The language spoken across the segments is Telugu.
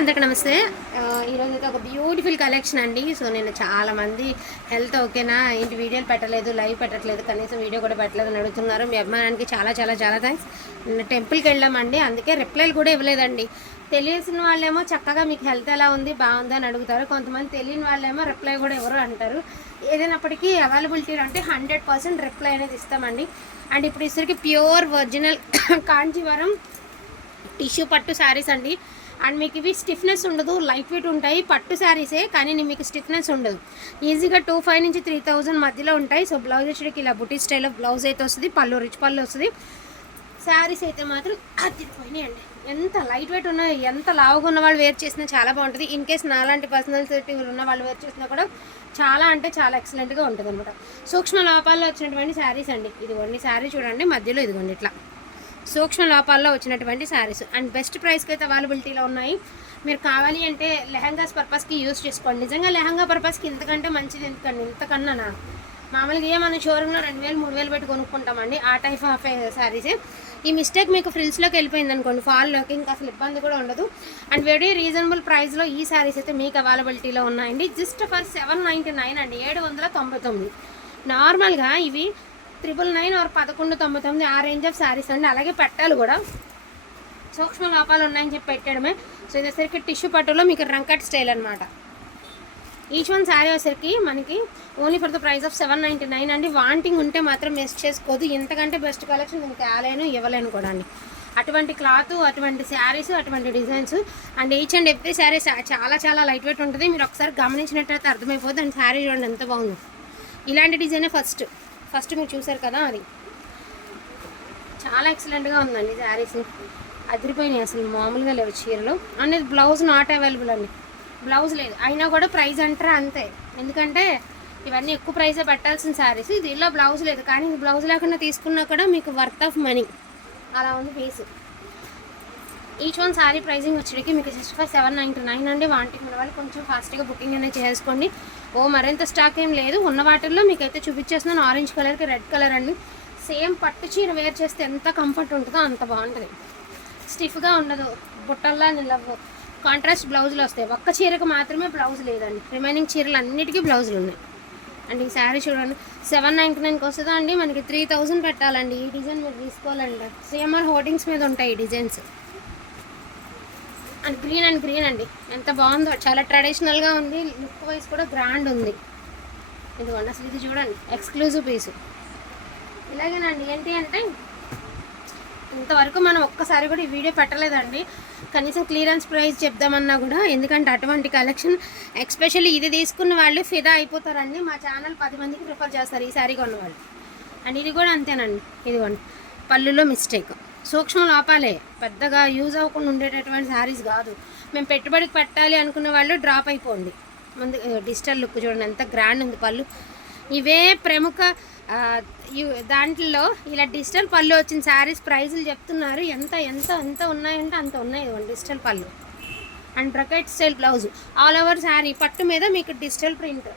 అందరికి నమస్తే. ఈరోజు అయితే ఒక బ్యూటిఫుల్ కలెక్షన్ అండి. సో నేను చాలా మంది హెల్త్ ఓకేనా ఏంటి వీడియోలు పెట్టలేదు లైవ్ పెట్టట్లేదు కనీసం వీడియో కూడా పెట్టలేదు అని అడుగుతున్నారు. మీ అభిమానానికి చాలా చాలా చాలా థ్యాంక్స్ నిన్న టెంపుల్కి వెళ్ళామండి అందుకే రిప్లైలు కూడా ఇవ్వలేదండి. తెలియసిన వాళ్ళేమో చక్కగా మీకు హెల్త్ ఎలా ఉంది బాగుంది అని అడుగుతారు. కొంతమంది తెలియని వాళ్ళేమో రిప్లై కూడా ఎవరు అంటారు. ఏదైనప్పటికీ అవైలబిలిటీ అంటే హండ్రెడ్ పర్సెంట్ రిప్లై అనేది ఇస్తామండి. అండ్ ఇప్పుడు ఇసరికి ప్యూర్ ఒరిజినల్ కాంచీవరం టిష్యూ పట్టు శారీస్ అండి. అండ్ మీకు ఇవి స్టిఫ్నెస్ ఉండదు లైట్ వెయిట్ ఉంటాయి. పట్టు శారీసే కానీ మీకు స్టిఫ్నెస్ ఉండదు. ఈజీగా టూ ఫైవ్ నుంచి త్రీ థౌజండ్ మధ్యలో ఉంటాయి. సో బ్లౌజ్ వచ్చేటికి ఇలా బుటీ స్టైల్లో బ్లౌజ్ అయితే వస్తుంది. పళ్ళు రిచ్ పళ్ళు వస్తుంది. శారీస్ అయితే మాత్రం అండి ఎంత లైట్ వెయిట్ ఉన్నాయి ఎంత లావుగా ఉన్న వాళ్ళు వేర్ చేసినా చాలా బాగుంటుంది. ఇన్ కేస్ నాలాంటి పర్సనాలిటీ ఉన్న వాళ్ళు వేర్ చేసినా కూడా చాలా అంటే చాలా ఎక్సలెంట్గా ఉంటుంది అనమాట సూక్ష్మ లోపాల్లో వచ్చినటువంటి శారీస్ అండి. ఇదిగోండి శారీ చూడండి. మధ్యలో ఇదిగోండి ఇట్లా. సూక్ష్మ లోపాల్లో వచ్చినటువంటి శారీస్. అండ్ బెస్ట్ ప్రైస్కి అయితే అవైలబిలిటీలో ఉన్నాయి. మీరు కావాలి అంటే లెహంగాస్ పర్పస్కి యూస్ చేసుకోండి. నిజంగా లెహంగా పర్పస్కి ఇంతకంటే మంచిది ఎందుకండి? ఇంతకన్నా నా? మామూలుగా ఏ మనం షోరూంలో రెండు వేలు మూడు వేలు పెట్టి కొనుక్కుంటామండి. ఆ టైప్ ఆఫ్ శారీస్. ఈ మిస్టేక్ మీకు ఫ్రిల్స్లోకి వెళ్ళిపోయింది అనుకోండి. ఫాల్లోకి ఇంకా అసలు ఇబ్బంది కూడా ఉండదు. అండ్ వెరీ రీజనబుల్ ప్రైస్లో ఈ శారీస్ అయితే మీకు అవైలబిలిటీలో ఉన్నాయండి. Just for seven ninety nine అండి. ఏడు వందల తొంభై తొమ్మిది. నార్మల్గా ఇవి త్రిపుల్ నైన్ ఆర్ పదకొండు తొంభై తొమ్మిది ఆ రేంజ్ ఆఫ్ శారీస్ అండి. అలాగే పెట్టాలి కూడా. సూక్ష్మ లోపాలు ఉన్నాయని చెప్పి పెట్టడమే. సో ఇది టిష్యూ పట్టులో మీకు రంకట్ స్టైల్ అనమాట ఈచ్ వన్ శారీ వచ్చేసరికి మనకి only for the price of seven ninety nine అండి. వాంటింగ్ ఉంటే మాత్రం మిస్ చేసుకోదు. ఇంతకంటే బెస్ట్ కలెక్షన్ నేను తేలేను ఇవ్వలేను కూడా అండి. అటువంటి క్లాత్ అటువంటి శారీస్ అటువంటి designs and each and every sari చాలా చాలా లైట్ వెయిట్ ఉంటుంది. మీరు ఒకసారి గమనించినట్టయితే అర్థమైపోతుంది అండ్ శారీ చూడండి ఎంత బాగుంది. ఇలాంటి డిజైనే ఫస్ట్ ఫస్ట్ మీరు చూసారు కదా అది. చాలా ఎక్సలెంట్గా ఉందండి శారీస్. అదిరిపోయినాయి అసలు మామూలుగా లేవు చీరలు. అనేది బ్లౌజ్ నాట్ అవైలబుల్ అండి. బ్లౌజ్ లేదు. అయినా కూడా ప్రైస్ అంటారా అంతే. ఎందుకంటే ఇవన్నీ ఎక్కువ ప్రైసే పెట్టాల్సిన శారీస్. దీనిలో బ్లౌజ్ లేదు. కానీ బ్లౌజ్ లేకుండా తీసుకున్నా కూడా మీకు వర్త్ ఆఫ్ మనీ అలా ఉంది piece each one sari pricing వచ్చేటికి మీకు just five seven ninety nine అండి. వాటికి ఉన్న వాళ్ళు కొంచెం ఫాస్ట్గా బుకింగ్ అనేది చేసుకోండి. ఓ మరింత స్టాక్ ఏం లేదు. ఉన్న వాటిల్లో మీకు అయితే చూపించేస్తున్నాను ఆరెంజ్ కలర్కి రెడ్ కలర్ అండి. సేమ్ పట్టు చీర వేర్ చేస్తే ఎంత కంఫర్ట్ ఉంటుందో అంత బాగుంటుంది. స్టిఫ్గా ఉండదు. బుట్టల్లా నిలవు. కాంట్రాస్ట్ బ్లౌజులు వస్తాయి. ఒక్క చీరకు మాత్రమే బ్లౌజ్ లేదండి. రిమైనింగ్ చీరలు అన్నిటికీ బ్లౌజులు ఉన్నాయి. అండ్ ఈ శారీ చూడండి. సెవెన్ నైంటీ నైన్కి వస్తుందా అండి? మనకి త్రీ థౌజండ్ పెట్టాలండి. ఈ డిజైన్ మీరు తీసుకోవాలండి. సిఎంఆర్ హోర్డింగ్స్ మీద ఉంటాయి ఈ designs and green and green అండి. ఎంత బాగుందో. చాలా ట్రెడిషనల్గా ఉంది. లుక్ వైజ్ కూడా గ్రాండ్ ఉంది. ఇదిగోండి అసలు ఇది చూడండి. ఎక్స్క్లూజివ్ పీసు ఇలాగేనండి. ఏంటి అంటే ఇంతవరకు మనం ఒక్కసారి కూడా ఈ వీడియో పెట్టలేదండి. కనీసం క్లియరెన్స్ ప్రైస్ చెప్దామన్నా కూడా ఎందుకంటే అటువంటి కలెక్షన్ ఎక్స్పెషల్లీ ఇది తీసుకున్న వాళ్ళు ఫిదా అయిపోతారండి. మా ఛానల్ పది మందికి ప్రిఫర్ చేస్తారు. ఈ శారీ కొన్న వాళ్ళు అండ్ ఇది కూడా అంతేనండి. ఇదిగోండి. పళ్ళులో మిస్టేక్ సూక్ష్మ లోపాలే. పెద్దగా యూజ్ అవ్వకుండా ఉండేటటువంటి శారీస్ కాదు. మేము పెట్టుబడికి పెట్టాలి అనుకునే వాళ్ళు డ్రాప్ అయిపోండి. ముందు డిజిటల్ లుక్ చూడండి ఎంత గ్రాండ్ ఉంది పళ్ళు. ఇవే ప్రముఖ దాంట్లో ఇలా డిజిటల్ పళ్ళు వచ్చిన శారీస్ ప్రైజులు చెప్తున్నారు. ఎంత ఎంత ఎంత ఉన్నాయంటే అంత ఉన్నాయి డిజిటల్ పళ్ళు. And bracket style blouse. All over sari పట్టు మీద మీకు డిజిటల్ ప్రింట్.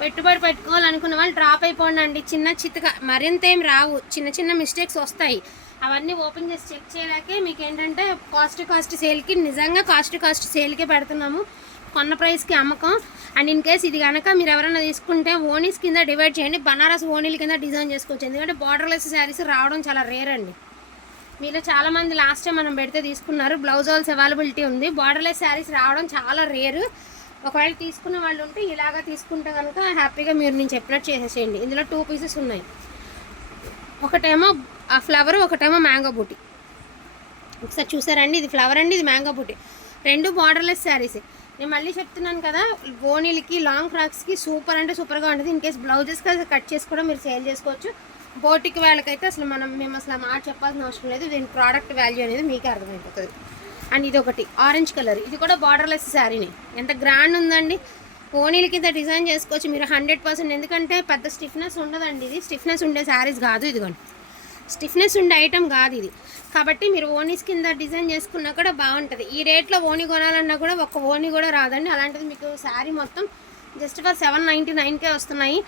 పెట్టుబడి పెట్టుకోవాలనుకున్న వాళ్ళు డ్రాప్ అయిపోండి అండి చిన్న చిత్తగా మరింత ఏం రావు. చిన్న చిన్న మిస్టేక్స్ వస్తాయి. అవన్నీ ఓపెన్ చేసి చెక్ చేయలేకే మీకు ఏంటంటే కాస్ట్ కాస్ట్ సేల్కి నిజంగా కాస్ట్ కాస్ట్ సేల్కే పెడుతున్నాము. కొన్న ప్రైస్కి అమ్మకం. అండ్ ఇన్ కేస్ ఇది కనుక మీరు ఎవరైనా తీసుకుంటే ఓనీస్ కింద డివైడ్ చేయండి. బనారస్ ఓనీల కింద డిజైన్ చేసుకోవచ్చు. ఎందుకంటే బార్డర్లెస్ శారీస్ రావడం చాలా రేర్ అండి. మీలో చాలామంది లాస్ట్ టైం మనం పెడితే తీసుకున్నారు. బ్లౌజ్ ఆల్స్ అవైలబిలిటీ ఉంది. బార్డర్లెస్ శారీస్ రావడం చాలా రేరు ఒకవేళ తీసుకున్న వాళ్ళు ఉంటే ఇలాగా తీసుకుంటే కనుక హ్యాపీగా మీరు నేను చెప్పినట్టు చేసేసేయండి. ఇందులో టూ పీసెస్ ఉన్నాయి. ఒకటేమో ఆ ఫ్లవర్ ఒకటేమో మ్యాంగో బూటీ ఒకసారి చూసారండి? ఇది ఫ్లవర్ అండి ఇది మ్యాంగో బూటీ రెండు బార్డర్లెస్ శారీస్ నేను మళ్ళీ చెప్తున్నాను కదా బోనీలకి లాంగ్ ఫ్రాక్స్కి సూపర్ అంటే సూపర్గా ఉంటుంది. ఇన్ కేస్ బ్లౌజెస్ కట్ చేసి కూడా మీరు సేల్ చేసుకోవచ్చు. బోటికి వాళ్ళకైతే అసలు మనం మేము అసలు మాట చెప్పాల్సిన అవసరం లేదు. దీని ప్రోడక్ట్ వాల్యూ అనేది మీకు అర్థమైపోతుంది. అండ్ ఇది ఒకటి ఆరెంజ్ కలర్ ఇది కూడా బార్డర్లెస్ శారీనే ఎంత గ్రాండ్ ఉందండి. పోనీల కింద డిజైన్ చేసుకోవచ్చు. మీరు హండ్రెడ్ పర్సెంట్ ఎందుకంటే పెద్ద స్టిఫ్నెస్ ఉండదండి ఇది. స్టిఫ్నెస్ ఉండే శారీస్ కాదు ఇదిగోండి. స్టిఫ్నెస్ ఉండే ఐటెం కాదు ఇది. కాబట్టి మీరు ఓనీస్ కింద డిజైన్ చేసుకున్నా కూడా బాగుంటుంది. ఈ రేట్లో ఓనీ కొనాలన్నా కూడా ఒక్క ఓనీ కూడా రాదండి. అలాంటిది మీకు శారీ మొత్తం జస్ట్ ఫర్ సెవెన్ నైంటీ నైన్కే వస్తున్నాయి.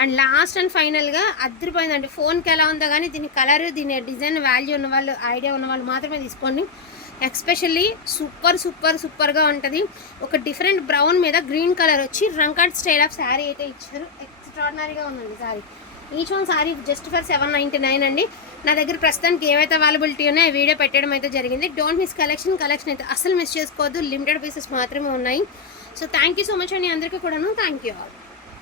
అండ్ లాస్ట్ అండ్ ఫైనల్గా అద్దరిపోయిందండి. ఫోన్కి ఎలా ఉందో కానీ దీని కలర్ దీని డిజైన్ వాల్యూ ఉన్న వాళ్ళు ఐడియా ఉన్న వాళ్ళు మాత్రమే తీసుకోండి. ఎక్స్పెషల్లీ సూపర్ సూపర్ సూపర్గా ఉంటుంది. ఒక డిఫరెంట్ బ్రౌన్ మీద గ్రీన్ కలర్ వచ్చి రంకాట్ స్టైల్ ఆఫ్ శారీ అయితే ఇచ్చారు. ఎక్స్ట్రాడినరీగా ఉందండి sari. Each one sari just for seven ninety nine అండి. నా దగ్గర ప్రస్తుతానికి ఏవైతే అవైలబిలిటీ ఉన్నాయో వీడియో పెట్టడం అయితే జరిగింది. డోంట్ మిస్ కలెక్షన్ కలెక్షన్ అయితే అసలు మిస్ చేసుకోవద్దు. లిమిటెడ్ పీసెస్ మాత్రమే ఉన్నాయి. So thank you so much అండి అందరికీ కూడాను. Thank you all